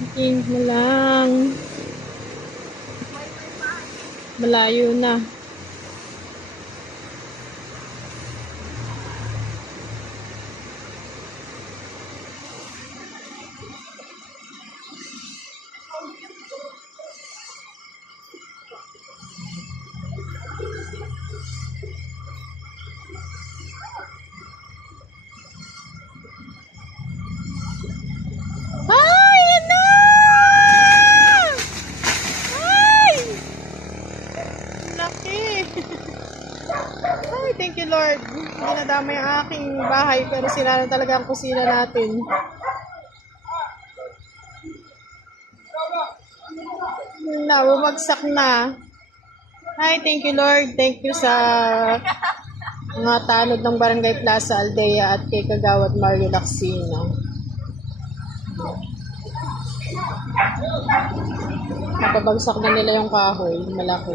King mo lang. Malayo na. Ay, ano? Ay! Laki. Ay, thank you Lord. Hindi nadama yung aking bahay pero sila na talaga ang kusina natin. Bumagsak na. Ay, thank you Lord. Thank you sa mga tanod ng Barangay Plaza Aldea at kay Kagawad Mario Lacsino. Napabagsak na nila yung kahoy. Malaki.